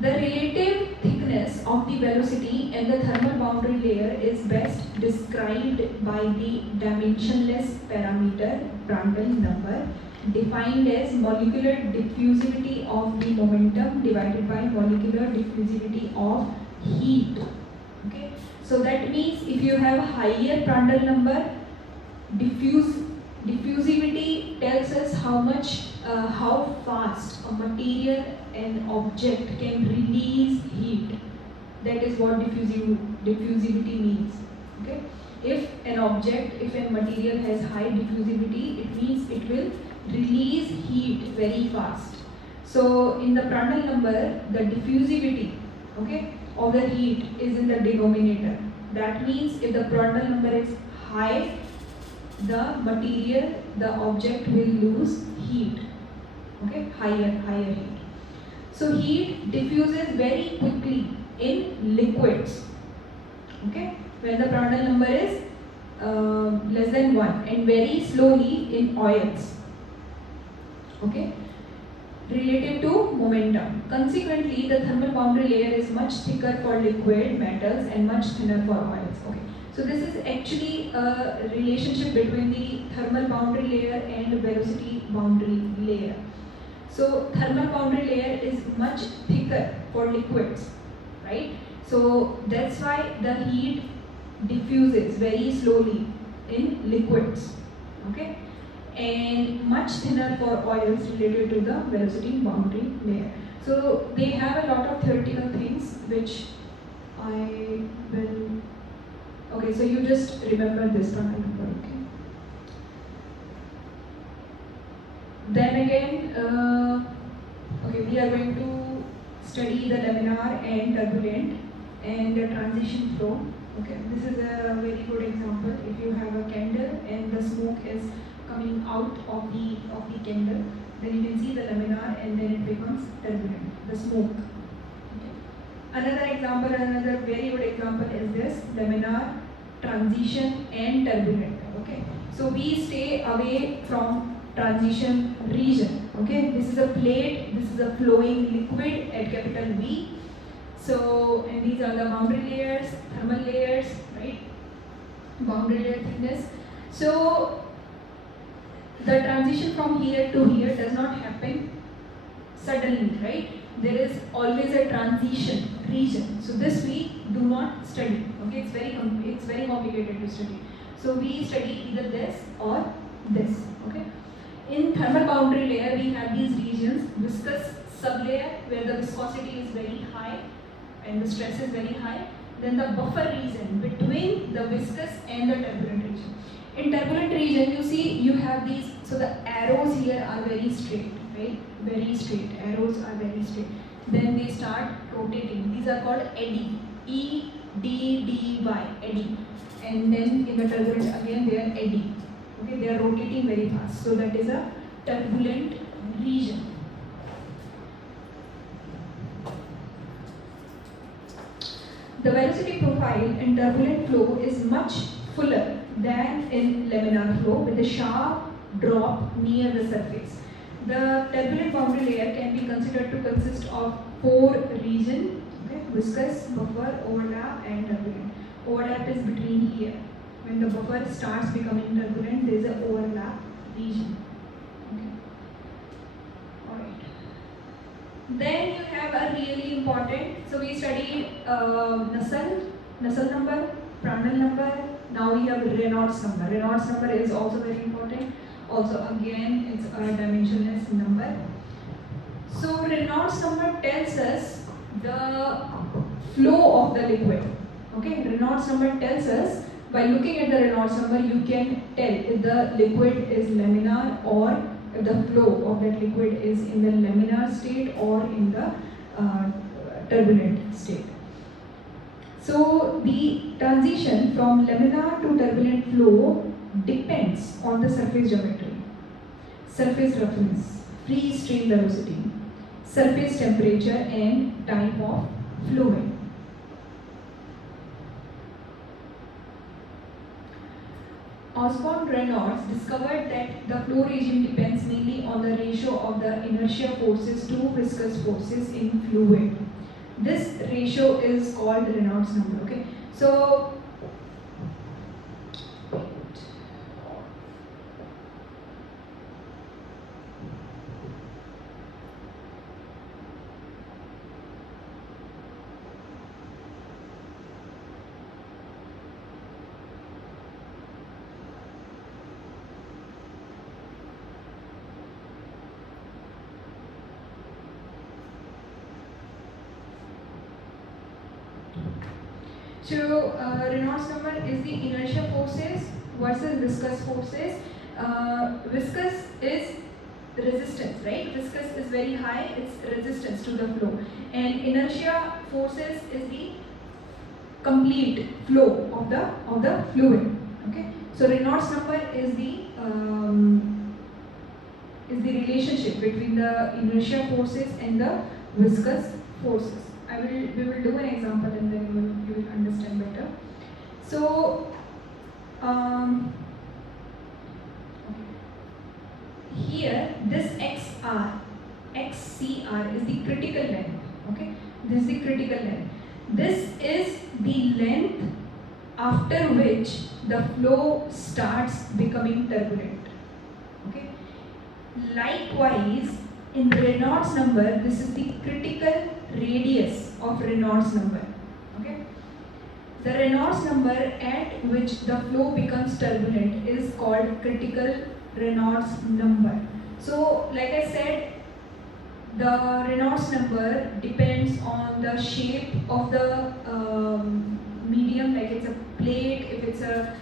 the relative thickness of the velocity and the thermal boundary layer is best described by the dimensionless parameter Prandtl number, defined as molecular diffusivity of the momentum divided by molecular diffusivity of heat. Okay, so that means if you have higher Prandtl number, diffusivity tells us how fast a material and object can release heat. That is what diffusivity means. Okay, if a material has high diffusivity, it means it will release heat very fast. So in the Prandtl number, the diffusivity, okay, of the heat is in the denominator. That means if the Prandtl number is high, the object will lose heat. Okay, higher heat. So heat diffuses very quickly in liquids. Okay, when the Prandtl number is less than 1, and very slowly in oils. Okay, related to momentum. Consequently, the thermal boundary layer is much thicker for liquid metals and much thinner for oils. Okay, so this is actually a relationship between the thermal boundary layer and velocity boundary layer. So thermal boundary layer is much thicker for liquids, right? So that's why the heat diffuses very slowly in liquids, okay? And much thinner for oils related to the velocity boundary layer. So they have a lot of theoretical things which I will Okay, so you just remember this Prandtl number, okay? Then again, okay, we are going to study the laminar and turbulent and the transition flow. Okay, this is a very good example. If you have a candle and the smoke is coming out of the candle, then you can see the laminar and then it becomes turbulent, the smoke. Okay. Another example, another very good example is this laminar, transition and turbulent. Okay, so we stay away from transition region. Okay, this is a plate, this is a flowing liquid at capital V. So, and these are the boundary layers, thermal layers, right? Boundary layer thickness. So, the transition from here to here does not happen suddenly, right? There is always a transition region. So this we do not study. Okay, it's very complicated to study. So we study either this or this. Okay. In thermal boundary layer, we have these regions: viscous sublayer, where the viscosity is very high and the stress is very high. Then the buffer region between the viscous and the turbulent region. In turbulent region, you see you have these. So the arrows here are very straight, right? Very straight. Arrows are very straight. Then they start rotating. These are called eddy. EDDY, eddy. And then in the turbulent again they are eddy. Okay, they are rotating very fast. So that is a turbulent region. The velocity profile in turbulent flow is much fuller than in laminar flow with a sharp drop near the surface. The turbulent boundary layer can be considered to consist of 4 regions: okay, viscous, buffer, overlap and turbulent. Overlap is between here. When the buffer starts becoming turbulent, there is an overlap region. Okay. Alright. Then you have a really important, so we studied Nusselt number, Prandtl number, now we have Reynolds number. Reynolds number is also very important. Also again, it's a dimensionless number. So Reynolds number tells us the flow of the liquid. Okay, Reynolds number tells us, by looking at the Reynolds number, you can tell if the liquid is laminar or if the flow of that liquid is in the laminar state or in the turbulent state. So the transition from laminar to turbulent flow depends on the surface geometry, surface roughness, free stream velocity, surface temperature and type of fluid. Osborne-Reynolds discovered that the flow regime depends mainly on the ratio of the inertia forces to viscous forces in fluid. This ratio is called Reynolds number. Okay, so Reynolds number is the inertia forces versus viscous forces. Viscous is resistance, right? Viscous is very high, it's resistance to the flow. And inertia forces is the complete flow of the fluid. Okay. So Reynolds number is the relationship between the inertia forces and the viscous forces. We will do an example and then you will understand better. So, here this XCR is the critical length. Okay, this is the critical length. This is the length after which the flow starts becoming turbulent. Okay. Likewise, in Reynolds number, this is the critical radius of Reynolds number. Okay. The Reynolds number at which the flow becomes turbulent is called critical Reynolds number. So, like I said, the Reynolds number depends on the shape of the medium, like it's a plate, if it's a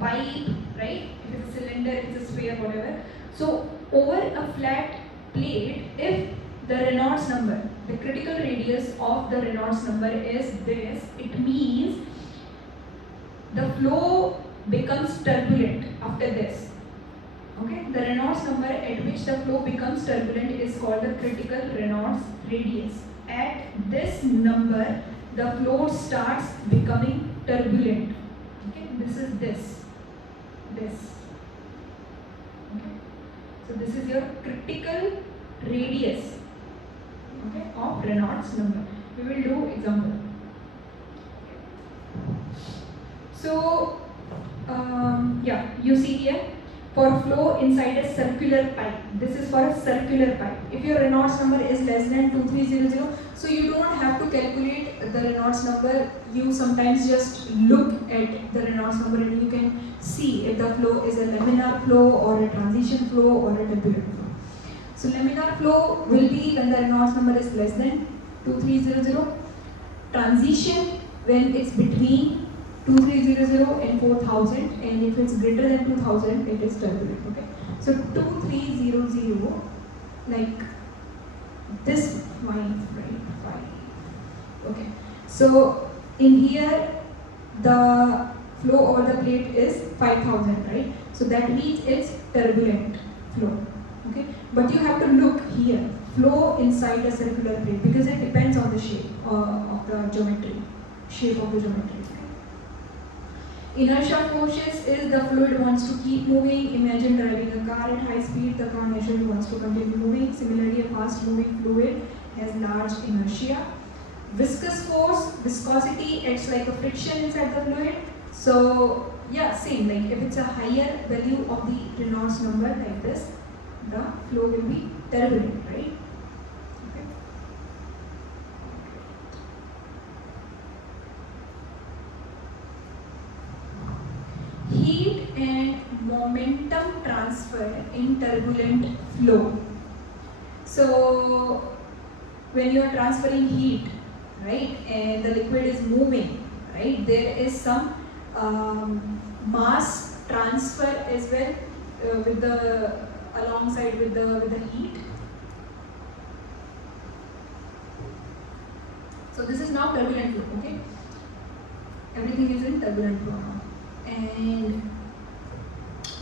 pipe, right? If it's a cylinder, if it's a sphere, whatever. So over a flat plate, if the Reynolds number, the critical radius of the Reynolds number is this, it means the flow becomes turbulent after this. Okay, the Reynolds number at which the flow becomes turbulent is called the critical Reynolds radius. At this number, the flow starts becoming turbulent. Okay, this is this. Okay, so this is your critical radius. Okay, of Reynolds number. We will do example. So, yeah, you see here, for flow inside a circular pipe. This is for a circular pipe. If your Reynolds number is less than 2300, so you don't have to calculate the Reynolds number. You sometimes just look at the Reynolds number and you can see if the flow is a laminar flow or a transition flow or a turbulent flow. So laminar flow will be when the Reynolds number is less than 2300. Transition when it's between 2300 and 4000, and if it's greater than 2000, it is turbulent. Okay, so 2300, like this line, right? 5. Okay, so in here the flow over the plate is 5000, right? So that means it's turbulent flow. Okay, but you have to look here, flow inside a circular plate, because it depends on the shape of the geometry, shape of the geometry. Inertia forces is the fluid wants to keep moving. Imagine driving a car at high speed, the car naturally wants to continue moving. Similarly, a fast moving fluid has large inertia. Viscous force, viscosity acts like a friction inside the fluid. So yeah, same, like if it's a higher value of the Reynolds number like this, the flow will be turbulent, right? Heat and momentum transfer in turbulent flow. So when you are transferring heat, right, and the liquid is moving, right, there is some mass transfer as well alongside with the heat. So this is now turbulent flow. Okay, everything is in turbulent flow now. And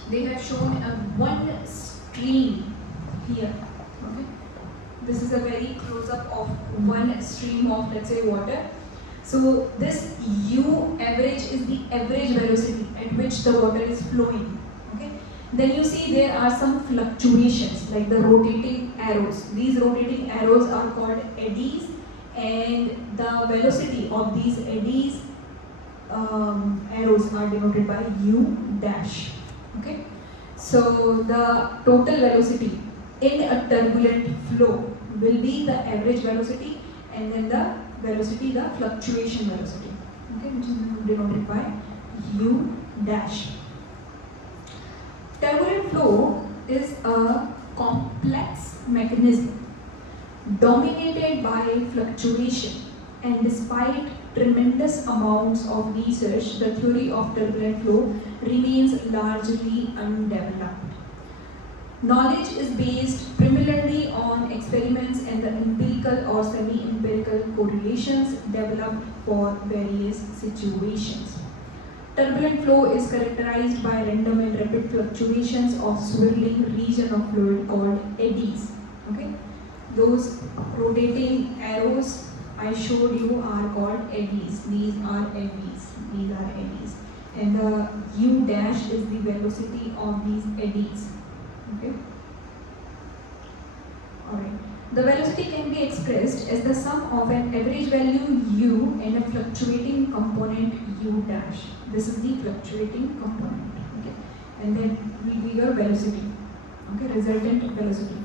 they have shown a one stream here. Okay, this is a very close up of one stream of, let's say, water. So this U average is the average velocity at which the water is flowing. Okay, then you see there are some fluctuations like the rotating arrows. These rotating arrows are called eddies, and the velocity of these eddies arrows are denoted by U dash. Okay, so the total velocity in a turbulent flow will be the average velocity, and then the velocity, the fluctuation velocity. Okay, which is denoted by U dash. Turbulent flow is a complex mechanism dominated by fluctuation, and despite tremendous amounts of research, the theory of turbulent flow remains largely undeveloped. Knowledge is based primarily on experiments and the empirical or semi-empirical correlations developed for various situations. Turbulent flow is characterized by random and rapid fluctuations of swirling region of fluid called eddies. Okay, those rotating arrows I showed you are called eddies. These are eddies. These are eddies. And the U dash is the velocity of these eddies. Okay. Alright. The velocity can be expressed as the sum of an average value U and a fluctuating component U dash. This is the fluctuating component. Okay. And then will be your velocity. Okay, resultant velocity.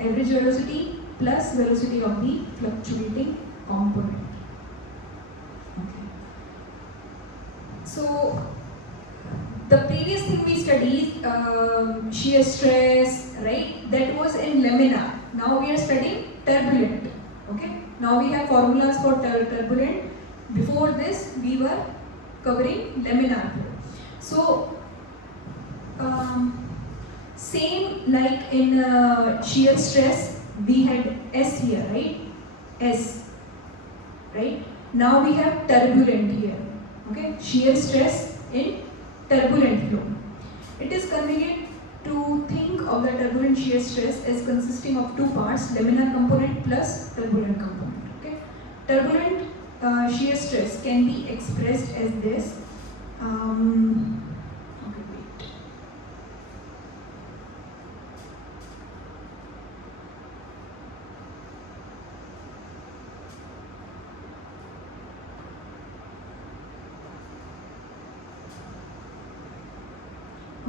Average velocity plus velocity of the fluctuating component. Okay. So the previous thing we studied, shear stress, right? That was in laminar. Now we are studying turbulent. Okay. Now we have formulas for turbulent. Before this, we were covering laminar flow. So same like in shear stress, we had S here, right? S, right? Now we have turbulent here, okay? Shear stress in turbulent flow. It is convenient to think of the turbulent shear stress as consisting of two parts, laminar component plus turbulent component, okay? Turbulent shear stress can be expressed as this. Okay, wait.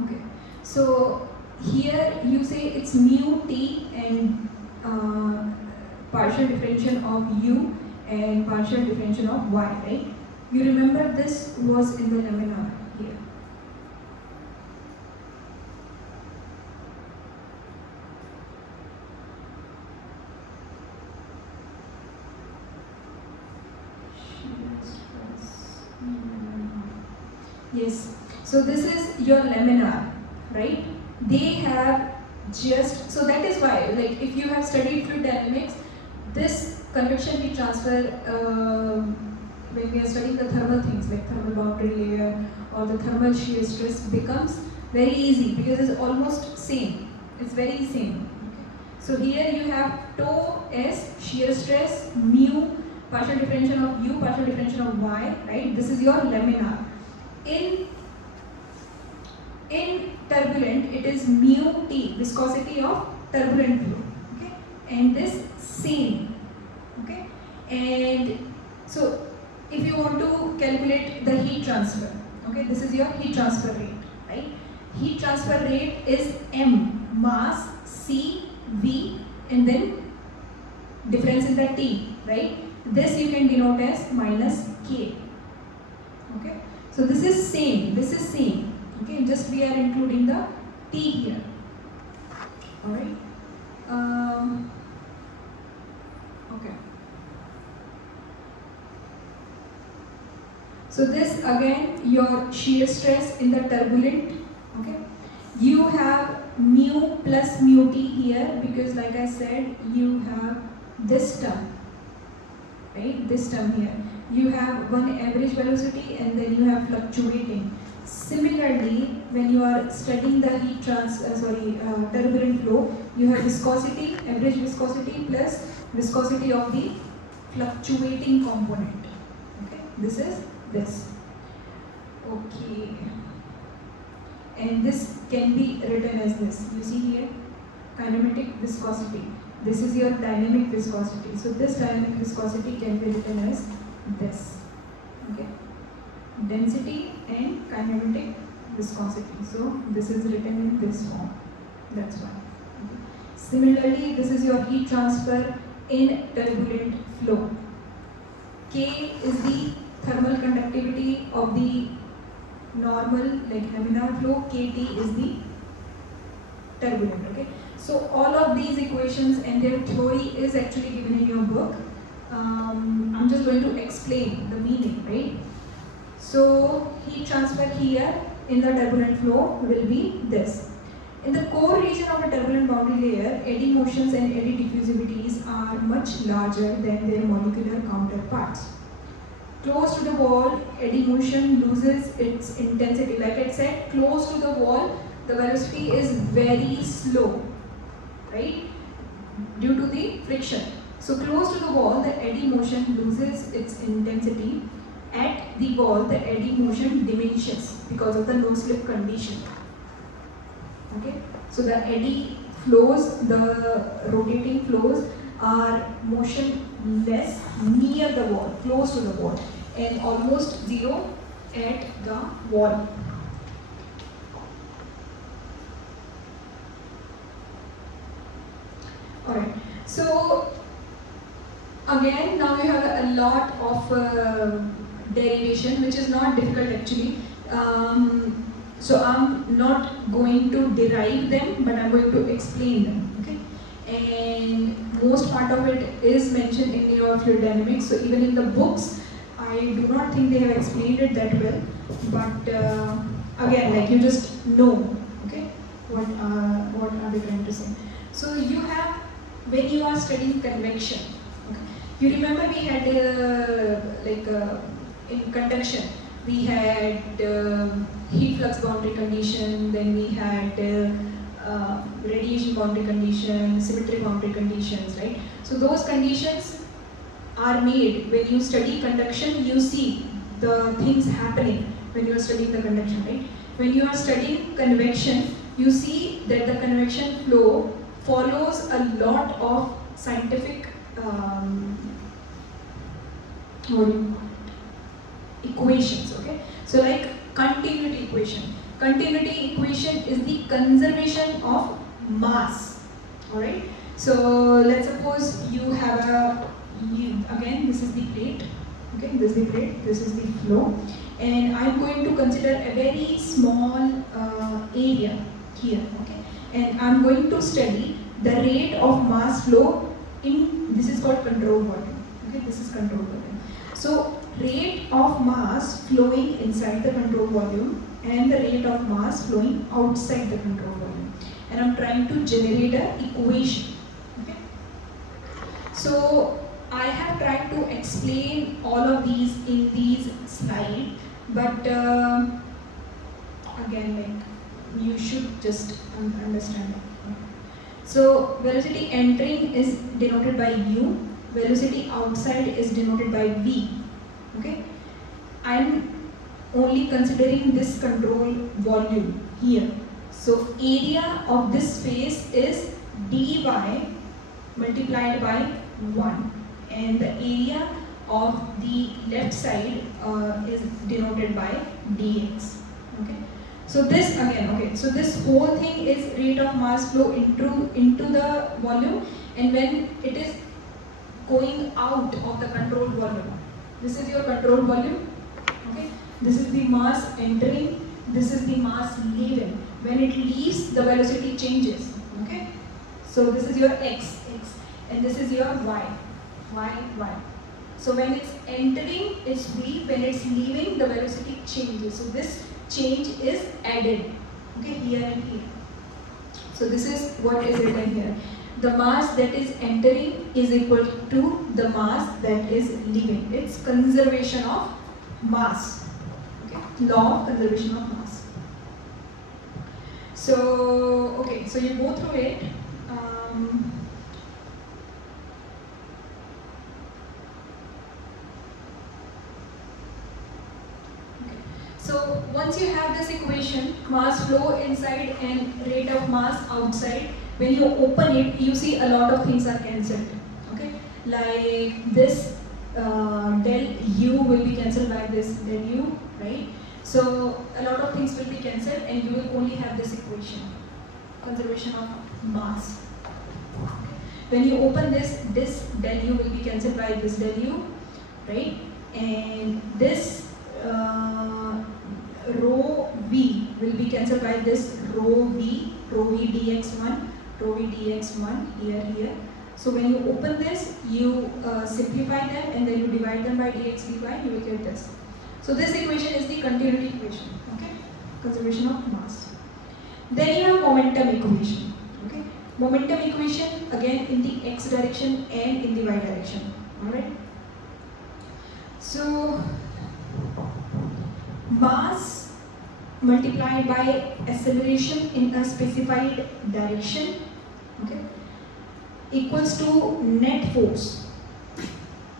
Okay, so here you say it's mu t and partial differential of u and partial differential of y, right? You remember this was in the laminar here. Yes, so this is your laminar, right? They have just, so that is why, like if you have studied fluid dynamics, this convection heat transfer, when we are studying the thermal things like thermal boundary layer or the thermal shear stress becomes very easy because it's almost same. It's very same. So here you have tau S shear stress, mu partial differential of u, partial differential of y, right? This is your laminar. In turbulent, it is mu t, viscosity of turbulent flow, okay? And this same, okay? And so if you want to calculate the heat transfer, okay, this is your heat transfer rate, right? Heat transfer rate is m, mass, c, v, and then difference in the t, right? This you can denote as minus k, okay? So this is same, okay? Just we are including the t here, alright? Okay. So this again your shear stress in the turbulent, okay? You have mu plus mu t here because like I said, you have this term, right? This term here. You have one average velocity and then you have fluctuating. Similarly, when you are studying the turbulent flow, you have viscosity, average viscosity plus viscosity of the fluctuating component. Okay, this is this. Okay, and this can be written as this. You see here, kinematic viscosity. This is your dynamic viscosity. So this dynamic viscosity can be written as this. Okay, density and kinematic viscosity. So this is written in this form. That's why. Okay. Similarly, this is your heat transfer in turbulent flow. K is the thermal conductivity of the normal like laminar flow. KT is the turbulent. Okay. So all of these equations and their theory is actually given in your book. I'm just going to explain the meaning, right? So heat transfer here in the turbulent flow will be this. In the core region of the turbulent boundary layer, eddy motions and eddy diffusivities are much larger than their molecular counterparts. Close to the wall, eddy motion loses its intensity. Like I said, close to the wall, the velocity is very slow, right? Due to the friction. So close to the wall, the eddy motion loses its intensity. At the wall, the eddy motion diminishes because of the no-slip condition. Okay, so the eddy flows, the rotating flows are motionless near the wall, close to the wall, and almost zero at the wall. Alright, so again now you have a lot of derivation which is not difficult actually. So I'm not going to derive them, but I'm going to explain them, okay? And most part of it is mentioned in your fluid dynamics. So even in the books, I do not think they have explained it that well, but again, like you just know, okay, what are they trying to say. So you have, when you are studying convection, okay, you remember we had in conduction, we had heat flux boundary condition, then we had radiation boundary conditions, symmetry boundary conditions, right? So those conditions are made when you study conduction. You see the things happening when you are studying the conduction, right? When you are studying convection, you see that the convection flow follows a lot of scientific what do you call it? Equations, okay? So like continuity equation. Continuity equation is the conservation of mass, alright? So let's suppose you have again, this is the plate, okay? This is the plate, this is the flow, and I'm going to consider a very small area here, okay? And I'm going to study the rate of mass flow in, this is called control volume, okay? This is control volume. So rate of mass flowing inside the control volume and the rate of mass flowing outside the control volume, and I'm trying to generate an equation, okay? So I have tried to explain all of these in these slides, but again, like you should just understand it. So velocity entering is denoted by u, velocity outside is denoted by v, okay? I'm only considering this control volume here. So area of this space is dy multiplied by 1, and the area of the left side is denoted by dx, okay? So this again, okay, so this whole thing is rate of mass flow into the volume, and when it is going out of the controlled volume, this is your controlled volume, okay? This is the mass entering, this is the mass leaving. When it leaves, the velocity changes, okay? So this is your x, and this is your y. So when it's entering, it's v, when it's leaving, the velocity changes. So this change is added, okay, here and here. So this is what is written here. The mass that is entering is equal to the mass that is leaving. It's conservation of mass, okay, law of conservation of mass. So, okay, so you go through it. So once you have this equation, mass flow inside and rate of mass outside, when you open it, you see a lot of things are cancelled, okay? Like this del u will be cancelled by this del u, right? So a lot of things will be cancelled, and you will only have this equation, conservation of mass. When you open this del u will be cancelled by this del u, right? And this rho v will be cancelled by this rho v dx1, here. So when you open this, you simplify them and then you divide them by dx dy, you will get this. So this equation is the continuity equation, okay? Conservation of mass. Then you have momentum equation, okay? Momentum equation again in the x direction and in the y direction, alright? So mass multiplied by acceleration in a specified direction, okay, equals to net force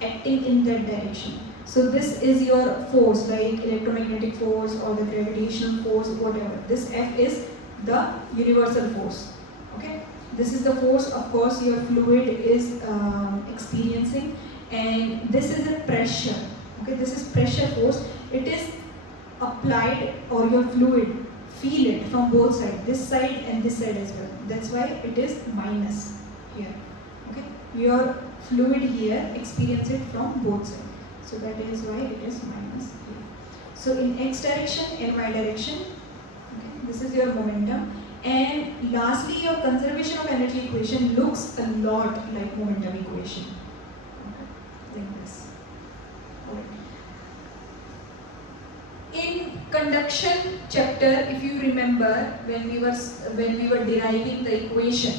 acting in that direction. So this is your force, like electromagnetic force or the gravitational force, whatever. This F is the universal force, okay? This is the force, of course, your fluid is experiencing, and this is a pressure, okay? This is pressure force. It is applied, or your fluid feel it from both sides, this side and this side as well. That's why it is minus here, okay? Your fluid here experience it from both sides. So that is why it is minus here. So in x direction and y direction, okay, this is your momentum. And lastly, your conservation of energy equation looks a lot like momentum equation, okay, like this. Alright. conduction chapter, if you remember, when we were deriving the equation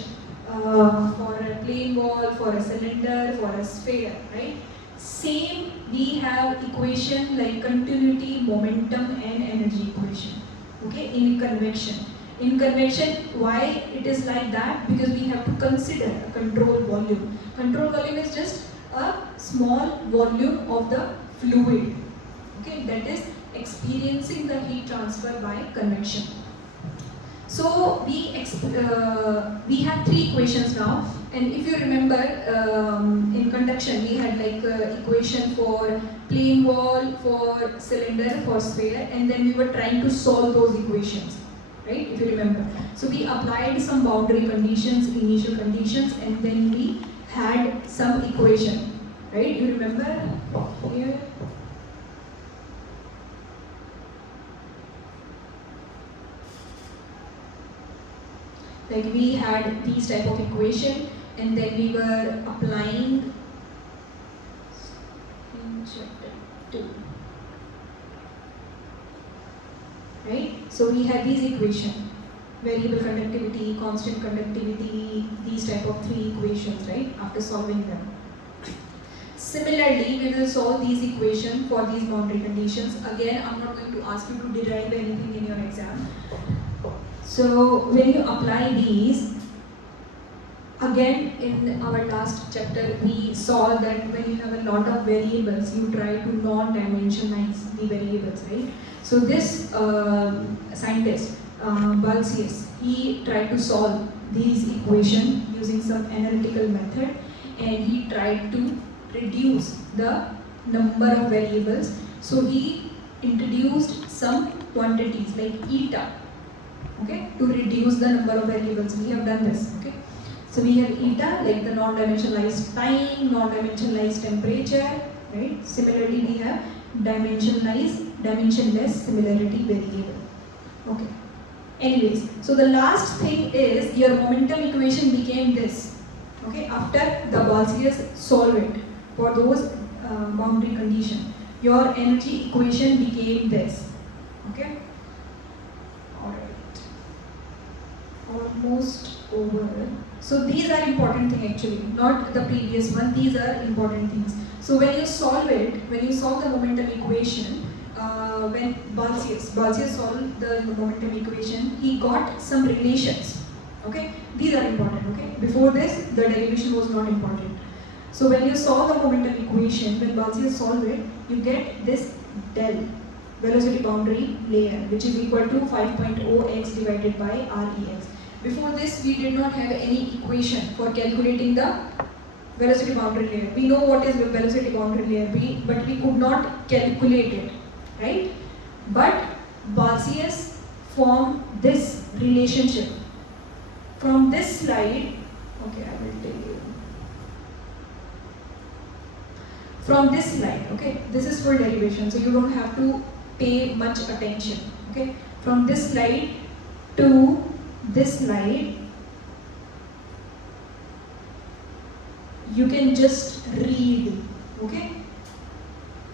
for a plane wall, for a cylinder, for a sphere, right? Same, we have equation like continuity, momentum, and energy equation. Okay, in convection. In convection, why it is like that? Because we have to consider a control volume. Control volume is just a small volume of the fluid. Okay, that is experiencing the heat transfer by convection. So we have three equations now, and if you remember, in conduction we had like equation for plane wall, for cylinder, for sphere, and then we were trying to solve those equations, right? If you remember, so we applied some boundary conditions, initial conditions, and then we had some equation, right? You remember here? Like we had these type of equation, and then we were applying in chapter 2, right? So we had these equation, variable conductivity, constant conductivity, these type of three equations, right? After solving them. Similarly, we will solve these equations for these boundary conditions. Again, I'm not going to ask you to derive anything in your exam. So when you apply these, again in our last chapter we saw that when you have a lot of variables, you try to non-dimensionalize the variables, right? So this scientist, Balsius, he tried to solve these equations using some analytical method, and he tried to reduce the number of variables. So he introduced some quantities like eta, okay, to reduce the number of variables. We have done this, okay. So we have eta, like the non-dimensionalized time, non-dimensionalized temperature, right? Similarly, we have dimensionless similarity variable, okay. Anyways, so the last thing is your momentum equation became this, okay. After the Balsius solved it for those boundary condition, your energy equation became this, okay. Almost over. So these are important things actually, not the previous one. These are important things. So when you solve it, when you solve the momentum equation, when Balsius solved the momentum equation, he got some relations. Okay, these are important. Okay, before this, the derivation was not important. So when you solve the momentum equation, when Balsius solved it, you get this del, velocity boundary layer, which is equal to 5.0x divided by Rex. Before this, we did not have any equation for calculating the velocity boundary layer. We know what is the velocity boundary layer, but we could not calculate it, right? But Balsius formed this relationship. From this slide, okay, I will tell you. From this slide, okay, this is full derivation, so you don't have to pay much attention, okay? From this slide to this slide, you can just read, okay,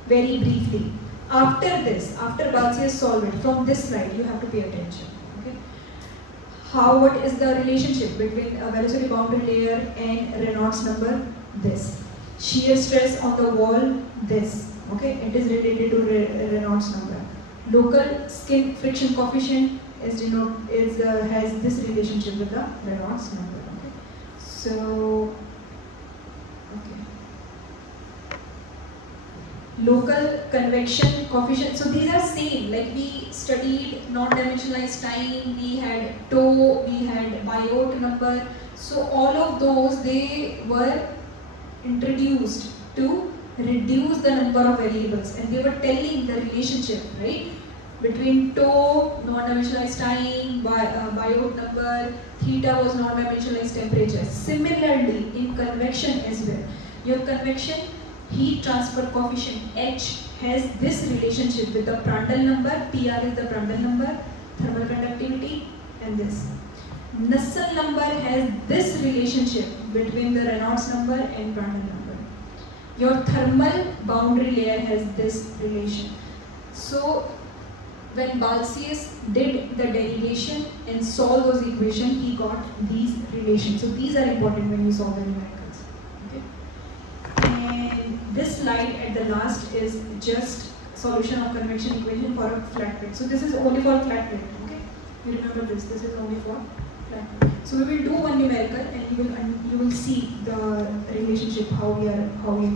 very briefly. After this, after Balsius solved it, from this slide, you have to pay attention, okay. What is the relationship between a velocity boundary layer and Reynolds number? This. Shear stress on the wall, this, okay, it is related to Reynolds number. Local skin friction coefficient has this relationship with the Reynolds number, okay. So, okay. Local convection coefficient, so these are same, like we studied non-dimensionalized time, we had tau, we had Biot number, so all of those, they were introduced to reduce the number of variables, and they were telling the relationship, right, between tau, non-dimensionalized time, Biot number, theta was non-dimensionalized temperature. Similarly, in convection as well, your convection heat transfer coefficient H has this relationship with the Prandtl number, PR is the Prandtl number, thermal conductivity, and this. Nusselt number has this relationship between the Reynolds number and Prandtl number. Your thermal boundary layer has this relation. So when Balsius did the derivation and solved those equations, he got these relations. So these are important when you solve the numericals. Okay? And this slide at the last is just solution of convection equation for a flat plate. So this is only for flat plate. Okay? You remember this. This is only for flat plate. So we will do one numerical and you will see the relationship how we are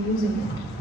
using it.